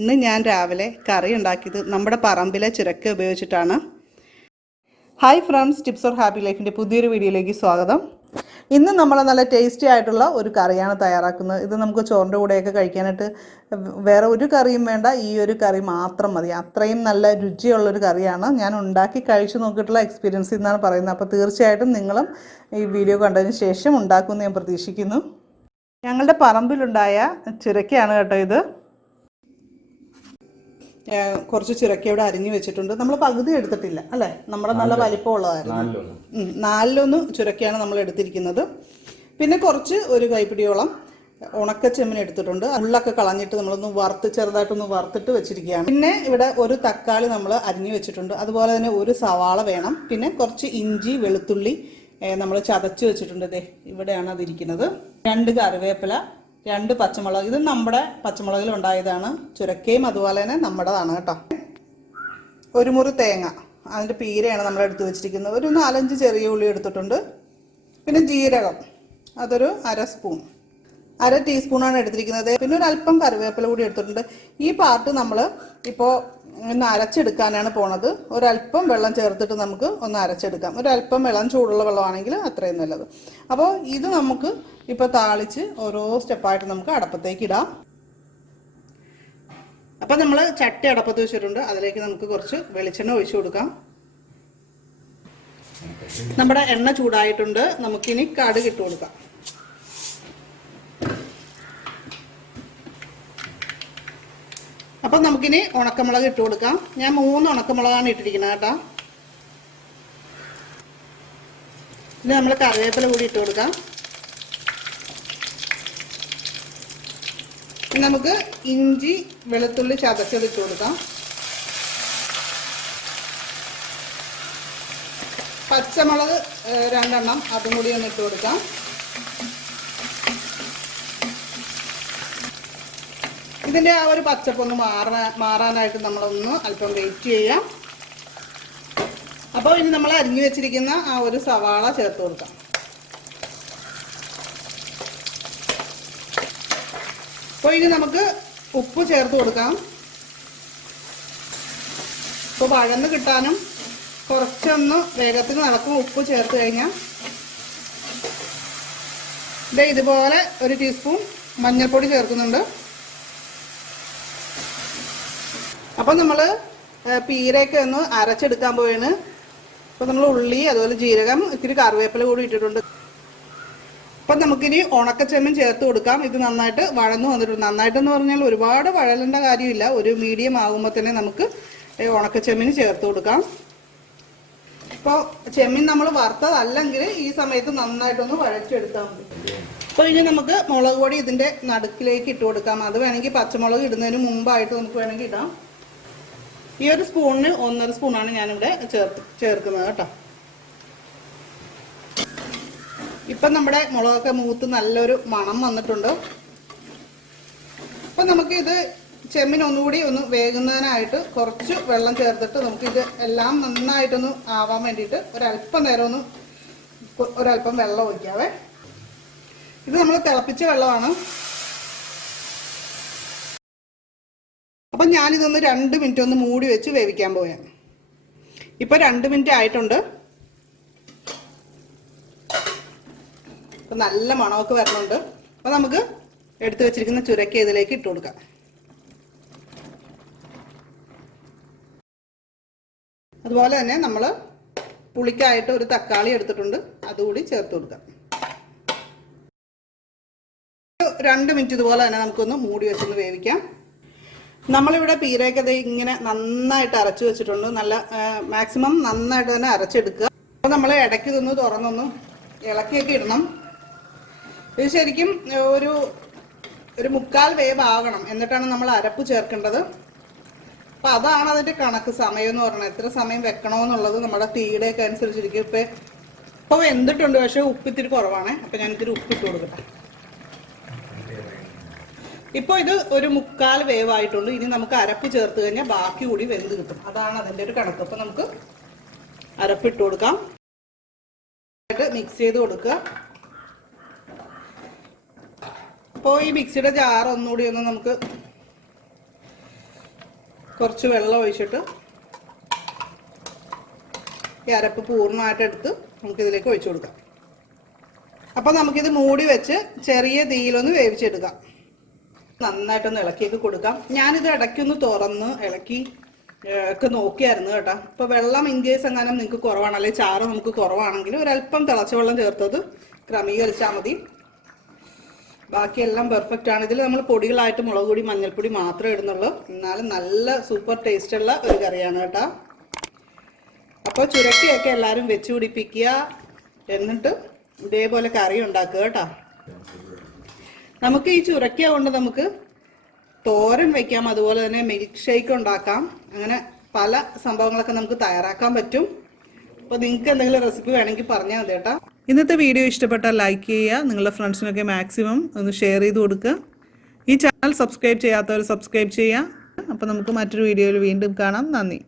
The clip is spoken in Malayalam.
ഇന്ന് ഞാൻ രാവിലെ കറി ഉണ്ടാക്കിയത് നമ്മുടെ പറമ്പിലെ ചുരക്ക ഉപയോഗിച്ചിട്ടാണ്. Hi friends, tips or happy ലൈഫിൻ്റെ പുതിയൊരു വീഡിയോയിലേക്ക് സ്വാഗതം. ഇന്ന് നമ്മൾ നല്ല ടേസ്റ്റി ആയിട്ടുള്ള ഒരു കറിയാണ് തയ്യാറാക്കുന്നത്. ഇത് നമുക്ക് ചോറിൻ്റെ കൂടെയൊക്കെ കഴിക്കാനായിട്ട് വേറെ ഒരു കറിയും വേണ്ട, ഈ ഒരു കറി മാത്രം മതി. അത്രയും നല്ല രുചിയുള്ളൊരു കറിയാണ്. ഞാൻ ഉണ്ടാക്കി കഴിച്ചു നോക്കിയിട്ടുള്ള എക്സ്പീരിയൻസ് എന്നാണ് പറയുന്നത്. അപ്പോൾ തീർച്ചയായിട്ടും നിങ്ങളും ഈ വീഡിയോ കണ്ടതിന് ശേഷം ഉണ്ടാക്കുമെന്ന് ഞാൻ പ്രതീക്ഷിക്കുന്നു. ഞങ്ങളുടെ പറമ്പിലുണ്ടായ ചുരക്കയാണ് കേട്ടോ ഇത്. കുറച്ച് ചുരക്കയോടെ അരിഞ്ഞു വെച്ചിട്ടുണ്ട്. നമ്മൾ പകുതി എടുത്തിട്ടില്ല അല്ലേ, നമ്മുടെ നല്ല വലിപ്പമുള്ളതായിരുന്നു. 4 ചുരക്കയാണ് നമ്മൾ എടുത്തിരിക്കുന്നത്. പിന്നെ കുറച്ച് ഒരു കൈപ്പിടിയോളം ഉണക്കച്ചെമ്മീൻ എടുത്തിട്ടുണ്ട്. ഉള്ളൊക്കെ കളഞ്ഞിട്ട് നമ്മളൊന്ന് ചെറുതായിട്ടൊന്ന് വറുത്തിട്ട് വെച്ചിരിക്കുകയാണ്. പിന്നെ ഇവിടെ ഒരു തക്കാളി നമ്മൾ അരിഞ്ഞു വെച്ചിട്ടുണ്ട്. അതുപോലെ തന്നെ ഒരു സവാള വേണം. പിന്നെ കുറച്ച് ഇഞ്ചി വെളുത്തുള്ളി നമ്മൾ ചതച്ച് വെച്ചിട്ടുണ്ട്. ദേ ഇവിടെയാണ് അതിരിക്കുന്നത്. 2 കറിവേപ്പില, 2 പച്ചമുളക്. ഇത് നമ്മുടെ പച്ചമുളകിലുണ്ടായതാണ്. ചുരക്കയും അതുപോലെ തന്നെ നമ്മുടേതാണ് കേട്ടോ. ഒരു മുറി തേങ്ങ, അതിൻ്റെ പീരയാണ് നമ്മൾ എടുത്ത് വെച്ചിരിക്കുന്നത്. ഒരു 4-5 ചെറിയ ഉള്ളി എടുത്തിട്ടുണ്ട്. പിന്നെ ജീരകം, അതൊരു 1/2 സ്പൂൺ, 1/2 ടീസ്പൂണാണ് എടുത്തിരിക്കുന്നത്. പിന്നെ ഒരു അല്പം കറിവേപ്പില കൂടി എടുത്തിട്ടുണ്ട്. ഈ പാർട്ട് നമ്മൾ ഇപ്പോൾ ഒന്ന് അരച്ചെടുക്കാനാണ് പോണത്. ഒരല്പം വെള്ളം ചേർത്തിട്ട് നമുക്ക് ഒന്ന് അരച്ചെടുക്കാം. ഒരല്പം വെള്ളം, ചൂടുള്ള വെള്ളമാണെങ്കിൽ അത്രയും നല്ലത്. അപ്പോൾ ഇത് നമുക്ക് ഇപ്പോൾ താളിച്ച് ഓരോ സ്റ്റെപ്പായിട്ട് നമുക്ക് അടപ്പത്തേക്ക് ഇടാം. അപ്പം നമ്മൾ ചട്ടി അടപ്പത്ത് വെച്ചിട്ടുണ്ട്. അതിലേക്ക് നമുക്ക് കുറച്ച് വെളിച്ചെണ്ണ ഒഴിച്ചു കൊടുക്കാം. നമ്മുടെ എണ്ണ ചൂടായിട്ടുണ്ട്. നമുക്കിനി കടുക് ഇട്ട് കൊടുക്കാം. അപ്പം നമുക്കിനി ഉണക്കമുളക് ഇട്ട് കൊടുക്കാം. ഞാൻ 3 ഉണക്കമുളകാണ് ഇട്ടിരിക്കുന്നത് കേട്ടോ. ഇനി നമ്മൾ കറിവേപ്പില കൂടി ഇട്ട് കൊടുക്കാം. ഇനി നമുക്ക് ഇഞ്ചി വെളുത്തുള്ളി ചതച്ചത് ഇട്ട് കൊടുക്കാം. പച്ചമുളക് 2 എണ്ണം, അതും കൂടി ഒന്ന് ഇട്ട് കൊടുക്കാം. ഇതിൻ്റെ ആ ഒരു പച്ചപ്പൊന്ന് മാറാനായിട്ട് നമ്മളൊന്ന് അല്പം വെയിറ്റ് ചെയ്യാം. അപ്പോൾ ഇനി നമ്മൾ അരിഞ്ഞു വെച്ചിരിക്കുന്ന ആ ഒരു സവാള ചേർത്ത് കൊടുക്കാം. അപ്പോൾ ഇനി നമുക്ക് ഉപ്പ് ചേർത്ത് കൊടുക്കാം. ഇപ്പോൾ വഴന്ന് കിട്ടാനും കുറച്ചൊന്ന് വേഗത്തിൽ നടക്കും ഉപ്പ് ചേർത്ത് കഴിഞ്ഞാൽ. ഇതുപോലെ ഒരു ടീസ്പൂൺ മഞ്ഞൾപ്പൊടി ചേർക്കുന്നുണ്ട്. അപ്പം നമ്മൾ പീരയൊക്കെ ഒന്ന് അരച്ചെടുക്കാൻ പോയാണ്. അപ്പോൾ നമ്മൾ ഉള്ളി, അതുപോലെ ജീരകം, ഇത്തിരി കറിവേപ്പില കൂടി ഇട്ടിട്ടുണ്ട്. അപ്പം നമുക്കിനി ഉണക്കച്ചെമ്മീൻ ചേർത്ത് കൊടുക്കാം. ഇത് നന്നായിട്ട് വഴന്നു വന്നിട്ടുണ്ട്. നന്നായിട്ടെന്ന് പറഞ്ഞാൽ ഒരുപാട് വഴലേണ്ട കാര്യമില്ല. ഒരു മീഡിയം ആകുമ്പോൾ തന്നെ നമുക്ക് ഉണക്കച്ചെമ്മീൻ ചേർത്ത് കൊടുക്കാം. ഇപ്പോൾ ചെമ്മീൻ നമ്മൾ വറുത്തതല്ലെങ്കിൽ ഈ സമയത്ത് നന്നായിട്ടൊന്ന് വഴച്ചെടുത്താൽ മതി. അപ്പോൾ ഇനി നമുക്ക് മുളക് പൊടി ഇതിൻ്റെ നടുക്കിലേക്ക് ഇട്ട് കൊടുക്കാം. അത് വേണമെങ്കിൽ പച്ചമുളക് ഇടുന്നതിന് മുമ്പായിട്ട് നമുക്ക് വേണമെങ്കിൽ ഇടാം. ഈ ഒരു സ്പൂണിന് 1.5 സ്പൂണാണ് ഞാനിവിടെ ചേർക്കുന്നത് കേട്ടോ. ഇപ്പം നമ്മുടെ മുളകൊക്കെ മൂത്ത് നല്ലൊരു മണം വന്നിട്ടുണ്ട്. അപ്പം നമുക്കിത് ചെമ്മീൻ ഒന്നുകൂടി ഒന്ന് വേകുന്നതിനായിട്ട് കുറച്ച് വെള്ളം ചേർത്തിട്ട് നമുക്കിത് എല്ലാം നന്നായിട്ടൊന്ന് ആവാൻ വേണ്ടിയിട്ട് ഒരല്പം നേരം ഒരല്പം വെള്ളം ഒഴിക്കാവേ. ഇത് നമ്മൾ തിളപ്പിച്ച വെള്ളമാണ്. അപ്പം ഞാനിതൊന്ന് 2 മിനിറ്റ് ഒന്ന് മൂടി വെച്ച് വേവിക്കാൻ പോയാൽ. ഇപ്പോൾ 2 മിനിറ്റ് ആയിട്ടുണ്ട്. അപ്പം നല്ല മണമൊക്കെ വരുന്നുണ്ട്. അപ്പോൾ നമുക്ക് എടുത്തു വെച്ചിരിക്കുന്ന ചുരക്ക ഇതിലേക്ക് ഇട്ട് കൊടുക്കാം. അതുപോലെ തന്നെ നമ്മൾ പുളിക്കായിട്ട് ഒരു തക്കാളി എടുത്തിട്ടുണ്ട്, അതുകൂടി ചേർത്ത് കൊടുക്കാം. 2 മിനിറ്റ് ഇതുപോലെ തന്നെ നമുക്കൊന്ന് മൂടി വെച്ചൊന്ന് വേവിക്കാം. നമ്മളിവിടെ പീരയൊക്കെ ഇങ്ങനെ നന്നായിട്ട് അരച്ച് വെച്ചിട്ടുണ്ട്. നല്ല മാക്സിമം നന്നായിട്ട് തന്നെ അരച്ചെടുക്കുക. അപ്പോൾ നമ്മൾ ഇടയ്ക്ക് ഇതൊന്ന് തുറന്നൊന്ന് ഇളക്കിയൊക്കെ ഇടണം. ഇത് ശരിക്കും ഒരു 1/4 വേവ് ആകണം, എന്നിട്ടാണ് നമ്മൾ അരപ്പ് ചേർക്കേണ്ടത്. അപ്പോൾ അതാണ് അതിൻ്റെ കണക്ക് സമയം എന്ന് പറഞ്ഞാൽ. എത്ര സമയം വെക്കണമെന്നുള്ളത് നമ്മുടെ തീയുടെയൊക്കെ അനുസരിച്ചിരിക്കും. ഇപ്പോൾ വെന്തിട്ടുണ്ട്, പക്ഷേ ഉപ്പിത്തിരി കുറവാണ്. അപ്പോൾ ഞാനിത്തിരി ഉപ്പിട്ട് കൊടുക്കട്ടെ. ഇപ്പോൾ ഇത് ഒരു 1/4 വേവായിട്ടുണ്ട്. ഇനി നമുക്ക് അരപ്പ് ചേർത്ത് കഴിഞ്ഞാൽ ബാക്കി കൂടി വെന്ത് കിട്ടും. അതാണ് അതിൻ്റെ ഒരു കണക്ക്. അപ്പോൾ നമുക്ക് അരപ്പിട്ട് കൊടുക്കാം. മിക്സ് ചെയ്ത് കൊടുക്കുക. അപ്പോൾ ഈ മിക്സിയുടെ ജാർ ഒന്നുകൂടി ഒന്ന് നമുക്ക് കുറച്ച് വെള്ളം ഒഴിച്ചിട്ട് ഈ അരപ്പ് പൂർണ്ണമായിട്ട് എടുത്ത് നമുക്കിതിലേക്ക് ഒഴിച്ചു കൊടുക്കാം. അപ്പോൾ നമുക്കിത് മൂടി വെച്ച് ചെറിയ തീയിലൊന്ന് വേവിച്ചെടുക്കാം. നന്നായിട്ടൊന്ന് ഇളക്കിയൊക്കെ കൊടുക്കാം. ഞാനിത് ഇടയ്ക്കൊന്ന് തുറന്ന് ഇളക്കി ഒക്കെ നോക്കിയായിരുന്നു കേട്ടോ. അപ്പോൾ വെള്ളം ഇൻ കേസ് എങ്ങാനും നിങ്ങൾക്ക് കുറവാണ്, അല്ലെങ്കിൽ ചാറ് നമുക്ക് കുറവാണെങ്കിൽ ഒരല്പം തിളച്ച വെള്ളം ചേർത്തത് ക്രമീകരിച്ചാൽ മതി. ബാക്കിയെല്ലാം പെർഫെക്റ്റ് ആണ്. ഇതിൽ നമ്മൾ പൊടികളായിട്ട് മുളക് പൊടി മഞ്ഞൾപ്പൊടി മാത്രമേ ഇടുന്നുള്ളൂ. എന്നാലും നല്ല സൂപ്പർ ടേസ്റ്റുള്ള ഒരു കറിയാണ് കേട്ടോ. അപ്പോൾ ചുരക്കയൊക്കെ എല്ലാവരും വെച്ച് പിടിപ്പിക്കുക, എന്നിട്ട് ഇതേപോലെ കറി ഉണ്ടാക്കുക കേട്ടോ. നമുക്ക് ഈ ചുരക്ക കൊണ്ട് നമുക്ക് തോരൻ വയ്ക്കാം, അതുപോലെ തന്നെ മിൽക്ക് ഷേക്ക് ഉണ്ടാക്കാം. അങ്ങനെ പല സംഭവങ്ങളൊക്കെ നമുക്ക് തയ്യാറാക്കാൻ പറ്റും. അപ്പോൾ നിങ്ങൾക്ക് എന്തെങ്കിലും റെസിപ്പി വേണമെങ്കിൽ പറഞ്ഞാൽ മതി കേട്ടോ. ഇന്നത്തെ വീഡിയോ ഇഷ്ടപ്പെട്ടാൽ ലൈക്ക് ചെയ്യുക, നിങ്ങളുടെ ഫ്രണ്ട്സിനൊക്കെ മാക്സിമം ഒന്ന് ഷെയർ ചെയ്ത് കൊടുക്കുക. ഈ ചാനൽ സബ്സ്ക്രൈബ് ചെയ്യാത്തവർ സബ്സ്ക്രൈബ് ചെയ്യുക. അപ്പോൾ നമുക്ക് മറ്റൊരു വീഡിയോയിൽ വീണ്ടും കാണാം. നന്ദി.